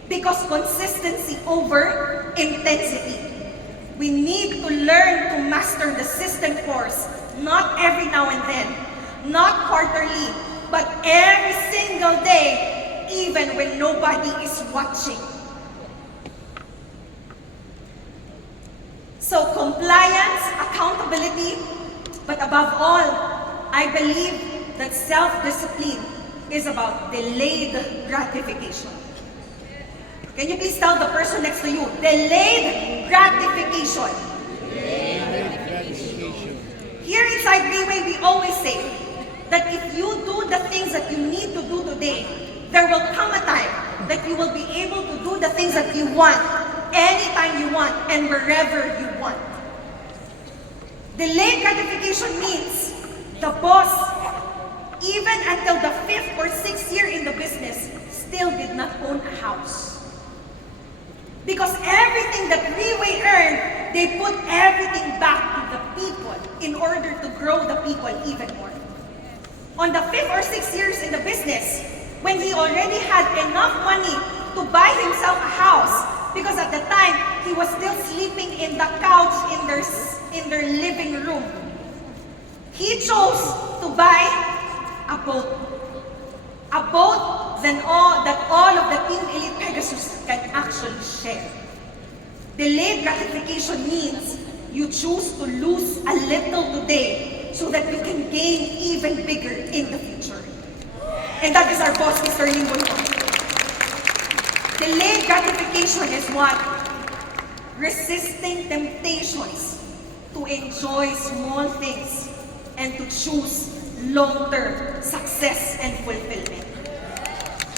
Because consistency over intensity. We need to learn to master the system course, not every now and then, not quarterly, but every single day, even when nobody is watching. So compliance, accountability, but above all, I believe that self-discipline is about delayed gratification. Can you please tell the person next to you, delayed gratification? Here inside RIWAY, we always say that if you do the things that you need to do today, there will come a time that you will be able to do the things that you want, anytime you want, and wherever you want. Delayed gratification means the boss, even until the 5th or 6th year in the business, still did not own a house. Because everything that RIWAY earned, they put everything back to the people in order to grow the people even more. On the 5th or 6th years in the business, when he already had enough money to buy himself a house, because at the time, he was still sleeping in the couch in their living room. He chose to buy a boat. A boat that all of the Team Elite Pegasus can actually share. Delayed gratification means you choose to lose a little today so that you can gain even bigger in the future. And that is our boss, Mr. Lincoln. Delayed gratification is what? Resisting temptations to enjoy small things and to choose long-term success and fulfillment.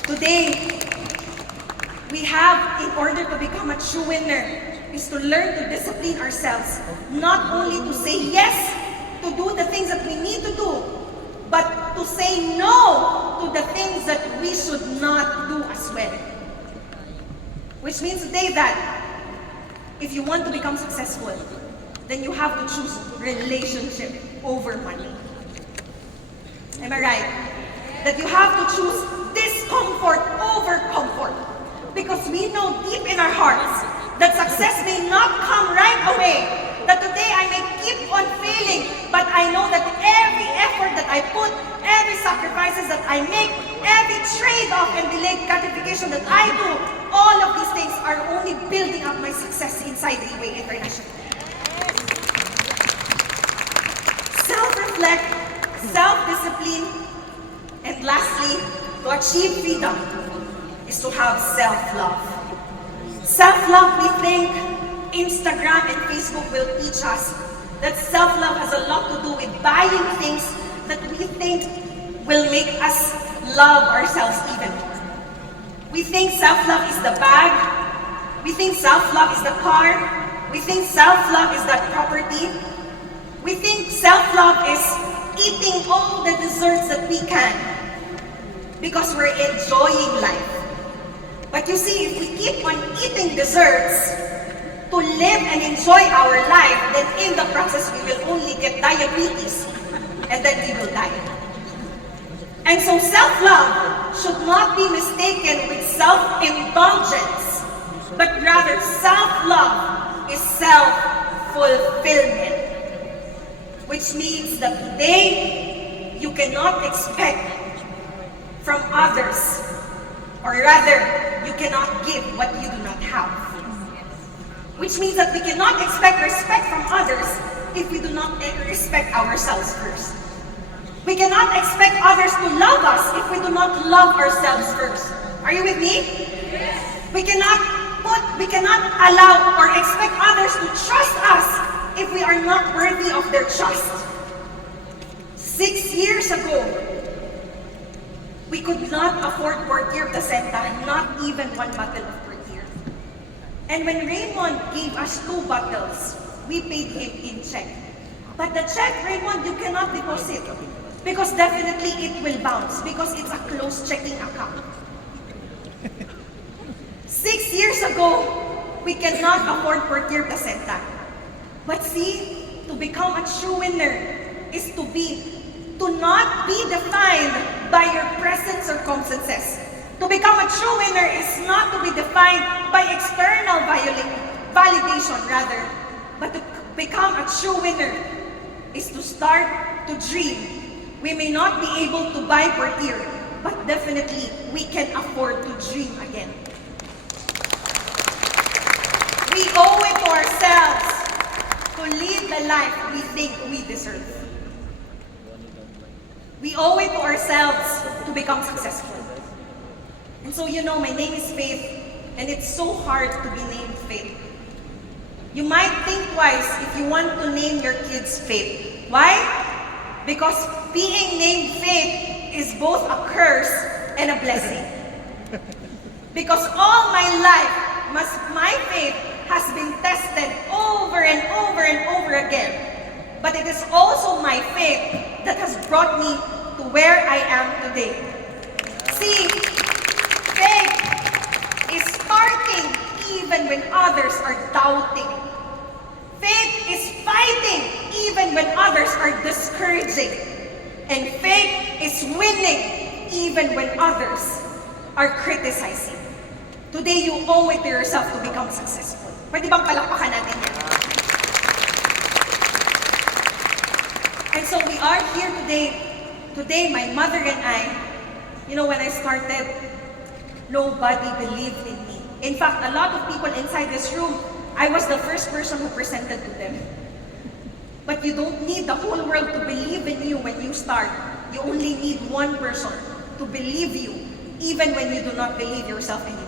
Today, we have, in order to become a true winner, is to learn to discipline ourselves, not only to say yes to do the things that we need to do, but to say no to the things that we should not do as well. Which means today that if you want to become successful, then you have to choose relationship over money. Am I right? That you have to choose discomfort over comfort. Because we know deep in our hearts that success may not come right away. That today I may keep on failing, but I know that every effort that I put, every sacrifices that I make, every trade-off and delayed gratification that I do, all of these things are only building up my success inside RIWAY International. Self-reflect, self-discipline, and lastly, to achieve freedom is to have self-love. Self-love, we think Instagram and Facebook will teach us that self-love has a lot to do with buying things that we think will make us love ourselves even more. We think self-love is the bag. We think self-love is the car. We think self-love is that property. We think self-love is eating all the desserts that we can because we're enjoying life. But you see, if we keep on eating desserts to live and enjoy our life, then in the process we will only get diabetes and then we will die. And so self-love should not be mistaken with self-indulgence, but rather self-love is self-fulfillment. Which means that today, you cannot expect from others, or rather, you cannot give what you do not have. Which means that we cannot expect respect from others if we do not respect ourselves first. We cannot expect others to love us if we do not love ourselves first. Are you with me? Yes. We cannot allow or expect others to trust us if we are not worthy of their trust. 6 years ago, we could not afford portier placenta, not even 1 bottle of portier. And when Raymond gave us 2 bottles, we paid him in check. But the check, Raymond, you cannot deposit because definitely it will bounce because it's a closed checking account. 6 years ago, we cannot afford portier placenta. But see, to become a true winner is to not be defined by your present circumstances. To become a true winner is not to be defined by external validation rather, but to become a true winner is to start to dream. We may not be able to buy portier, but definitely we can afford to dream again. We owe it to ourselves to live the life we think we deserve. We owe it to ourselves to become successful. And so my name is Faith, and it's so hard to be named Faith. You might think twice if you want to name your kids Faith. Why? Because being named Faith is both a curse and a blessing. Because all my life, my faith has been tested over and over and over again. But it is also my faith that has brought me to where I am today. See, faith is starting even when others are doubting. Faith is fighting even when others are discouraging. And faith is winning even when others are criticizing. Today, you owe it to yourself to become successful. Pwede bang palakpakan natin yan? And so we are here today. Today, my mother and I, when I started, nobody believed in me. In fact, a lot of people inside this room, I was the first person who presented to them. But you don't need the whole world to believe in you when you start. You only need one person to believe you, even when you do not believe yourself anymore.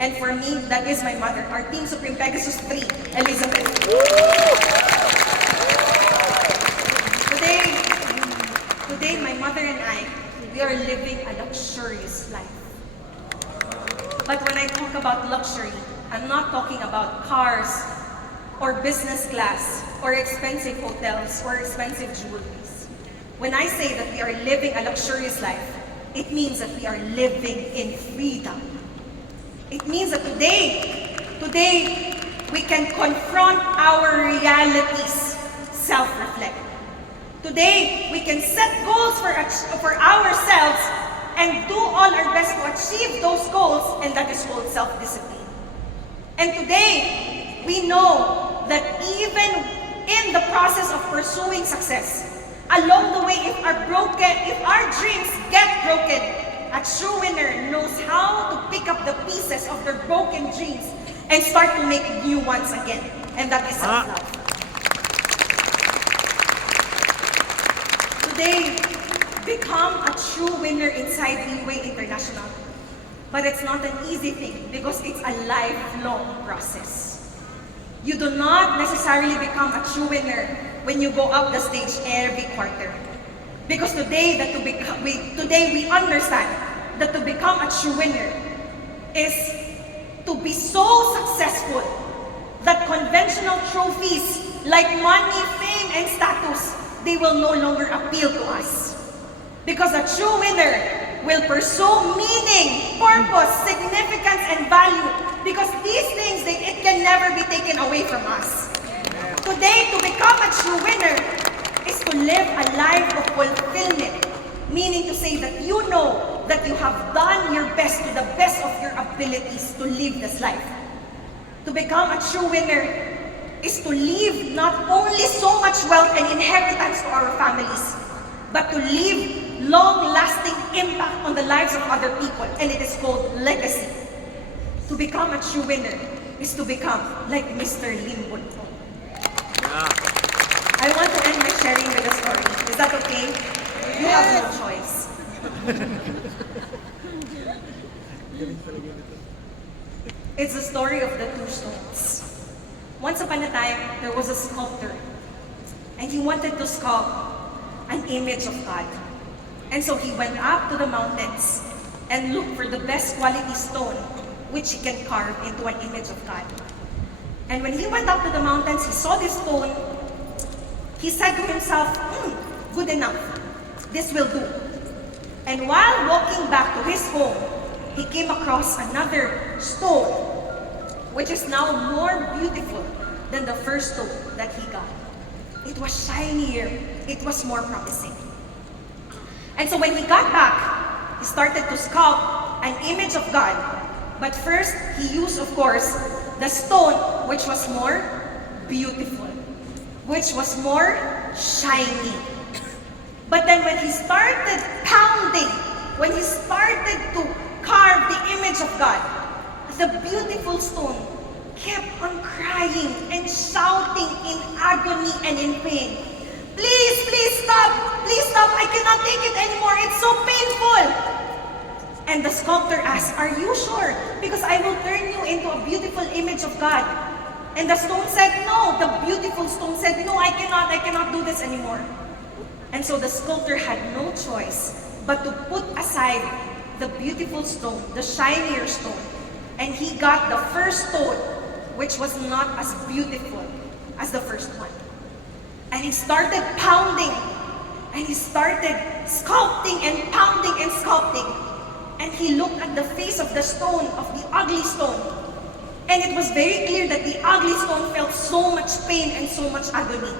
And for me, that is my mother, our Team Supreme Pegasus 3, Elizabeth. Today, my mother and I, we are living a luxurious life. But when I talk about luxury, I'm not talking about cars, or business class, or expensive hotels, or expensive jewelries. When I say that we are living a luxurious life, it means that we are living in freedom. It means that today, we can confront our realities, self-reflect. Today, we can set goals for ourselves and do all our best to achieve those goals, and that is called self-discipline. And today, we know that even in the process of pursuing success, along the way, if our dreams get broken, a true winner knows how to pick up the pieces of their broken dreams and start to make new ones again. And that is self-love. Today, become a true winner inside RIWAY International. But it's not an easy thing because it's a lifelong process. You do not necessarily become a true winner when you go up the stage every quarter. Because today we understand that to become a true winner is to be so successful that conventional trophies like money, fame, and status, they will no longer appeal to us. Because a true winner will pursue meaning, purpose, significance, and value. Because these things, it can never be taken away from us. Today, to become a true winner is to live a life of fulfillment. Meaning to say that you know that you have done your best to the best of your abilities to live this life. To become a true winner is to leave not only so much wealth and inheritance to our families, but to leave long-lasting impact on the lives of other people, and it is called legacy. To become a true winner is to become like Mr. Limbon. I want to end my sharing with a story. Is that okay? You have no choice. It's the story of the two stones. Once upon a time, there was a sculptor, and he wanted to sculpt an image of God. And so he went up to the mountains and looked for the best quality stone which he can carve into an image of God. And when he went up to the mountains, he saw this stone. He said to himself, good enough. This will do. And while walking back to his home, he came across another stone, which is now more beautiful than the first stone that he got. It was shinier. It was more promising. And so when he got back, he started to sculpt an image of God. But first, he used, of course, the stone which was more beautiful, which was more shiny. But then when he started pounding, when he started to carve the image of God, the beautiful stone kept on crying and shouting in agony and in pain. Please, please stop! Please stop! I cannot take it anymore! It's so painful! And the sculptor asked, are you sure? Because I will turn you into a beautiful image of God. And the stone said, no. The beautiful stone said, no, I cannot do this anymore. And so the sculptor had no choice but to put aside the beautiful stone, the shinier stone. And he got the first stone, which was not as beautiful as the first one. And he started pounding, and he started sculpting and pounding and sculpting. And he looked at the face of the stone, of the ugly stone. And it was very clear that the ugly stone felt so much pain and so much agony.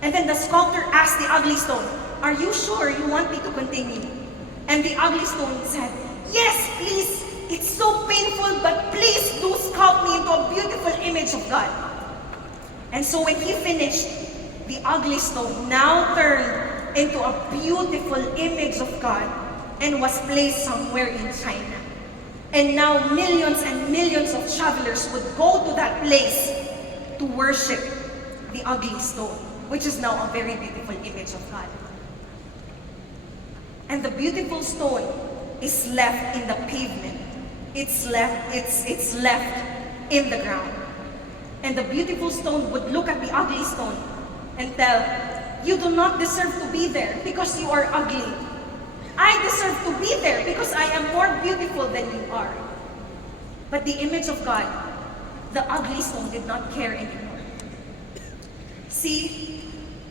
And then the sculptor asked the ugly stone, are you sure you want me to continue? And the ugly stone said, yes, please. It's so painful, but please do sculpt me into a beautiful image of God. And so when he finished, the ugly stone now turned into a beautiful image of God and was placed somewhere in China. And now millions and millions of travelers would go to that place to worship the ugly stone, which is now a very beautiful image of God. And the beautiful stone is left in the pavement. It's left in the ground. And the beautiful stone would look at the ugly stone and tell, you do not deserve to be there because you are ugly. I deserve to be there because I am more beautiful than you are. But the image of God, the ugly stone, did not care anymore. See,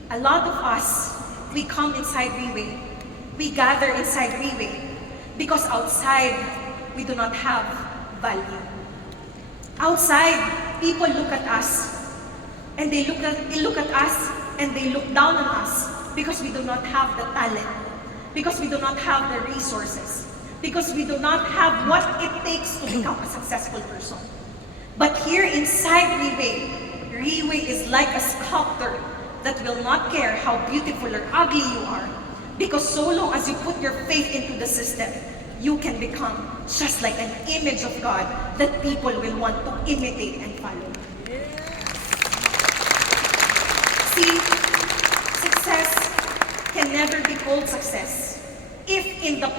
a lot of us, we come inside RIWAY. We gather inside RIWAY because outside, we do not have value. Outside, people look at us and they look at us and they look down on us because we do not have the talent, because we do not have the resources, because we do not have what it takes to become a successful person. But here inside RIWAY is like a sculptor that will not care how beautiful or ugly you are, because so long as you put your faith into the system, you can become just like an image of God that people will want to imitate and follow. See, success can never be called success if in the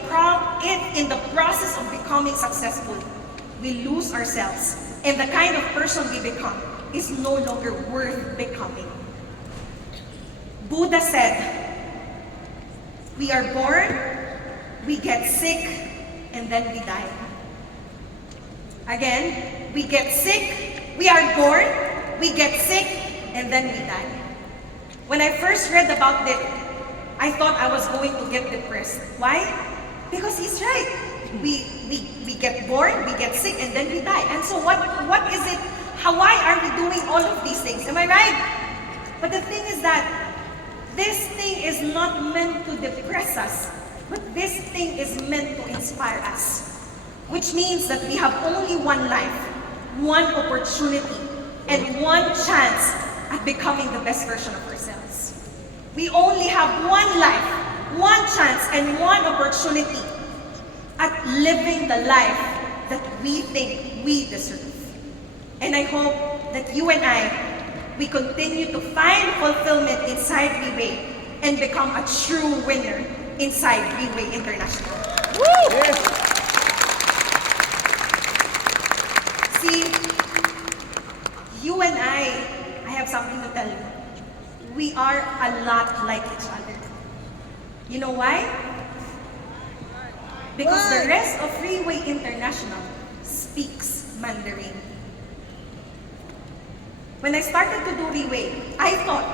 process of becoming successful, we lose ourselves and the kind of person we become is no longer worth becoming. Buddha said, we are born, we get sick, and then we die. Again, we get sick, we are born, we get sick, and then we die. When I first read about it, I thought I was going to get depressed. Why? Because he's right. We get born, we get sick, and then we die. And so what is it? Why are we doing all of these things? Am I right? But the thing is that this thing is not meant to depress us, but this thing is meant to inspire us. Which means that we have only one life, one opportunity, and one chance at becoming the best version of ourselves. We only have one life, one chance, and one opportunity at living the life that we think we deserve. And I hope that you and we continue to find fulfillment inside RIWAY and become a true winner inside RIWAY International. Woo! Yes. See, you and I have something to tell you. We are a lot like each other. You know why? Because the rest of RIWAY International speaks Mandarin. When I started to do RIWAY, I thought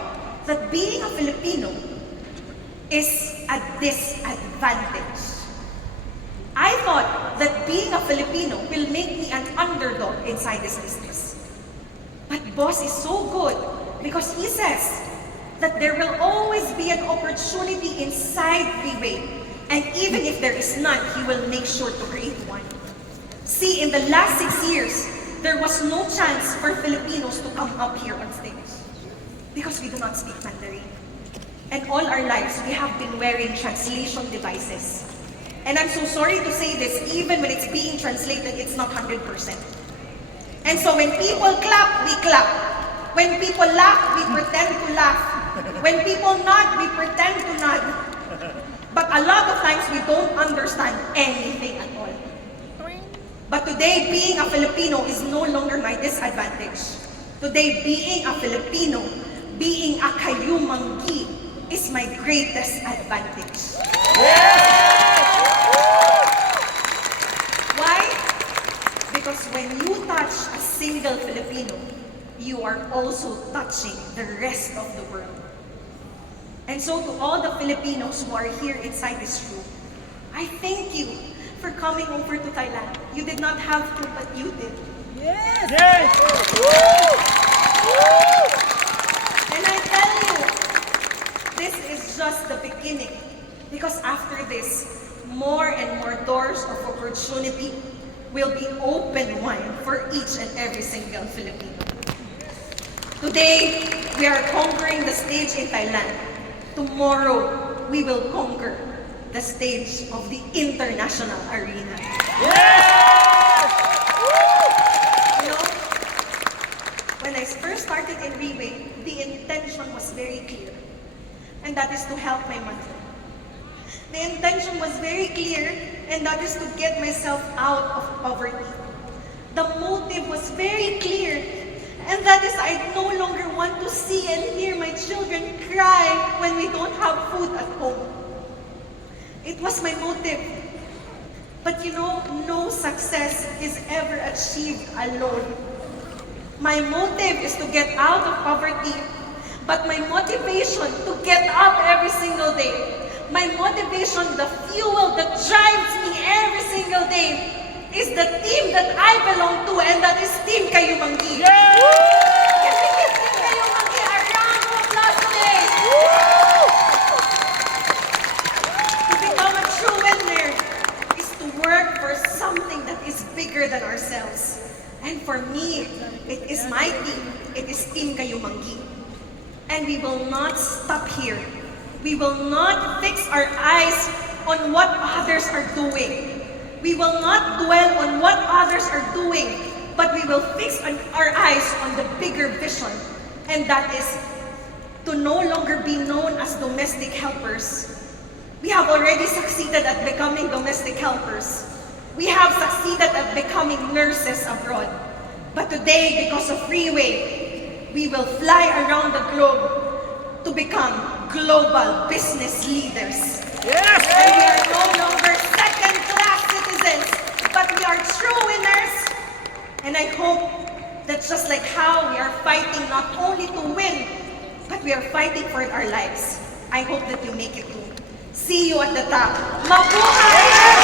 that being a Filipino is a disadvantage. I thought that being a Filipino will make me an underdog inside this business. But boss is so good because he says that there will always be an opportunity inside RIWAY, and even if there is none, he will make sure to create one. See, in the last 6 years, there was no chance for Filipinos to come up here on stage because we do not speak Mandarin. And all our lives, we have been wearing translation devices. And I'm so sorry to say this, even when it's being translated, it's not 100%. And so when people clap, we clap. When people laugh, we pretend to laugh. When people nod, we pretend to nod. But a lot of times, we don't understand anything at all. But today, being a Filipino is no longer my disadvantage. Today, being a Filipino, being a Kayumanggi, is my greatest advantage. Why? Because when you touch a single Filipino, you are also touching the rest of the world. And so to all the Filipinos who are here inside this room, I thank you for coming over to Thailand. You did not have to, but you did. Yes! Yes! And I tell you, this is just the beginning. Because after this, more and more doors of opportunity will be open wide for each and every single Filipino. Today, we are conquering the stage in Thailand. Tomorrow, we will conquer the stage of the international arena. Yes! You know, when I first started in RIWAY, the intention was very clear. And that is to help my mother. The intention was very clear, and that is to get myself out of poverty. The motive was very clear, and that is I no longer want to see and hear my children cry when we don't have food at home. It was my motive. But you know, no success is ever achieved alone. My motive is to get out of poverty, but my motivation to get up every single day, my motivation, the fuel that drives me every single day, is the team that I belong to, and that is Team Kayumanggi. Yes! Can we give Team Kayumanggi a round of applause today? To become a true winner is to work for something that is bigger than ourselves. And for me, it is my team. It is Team Kayumanggi. And we will not stop here. We will not fix our eyes on what others are doing. We will not dwell on what others are doing, but we will fix our eyes on the bigger vision. And that is to no longer be known as domestic helpers. We have already succeeded at becoming domestic helpers. We have succeeded at becoming nurses abroad. But today, because of RIWAY, we will fly around the globe to become global business leaders. Yes! And we are no longer second-class citizens, but we are true winners. And I hope that just like how we are fighting not only to win, but we are fighting for our lives, I hope that you make it too. See you at the top. Mabuhay!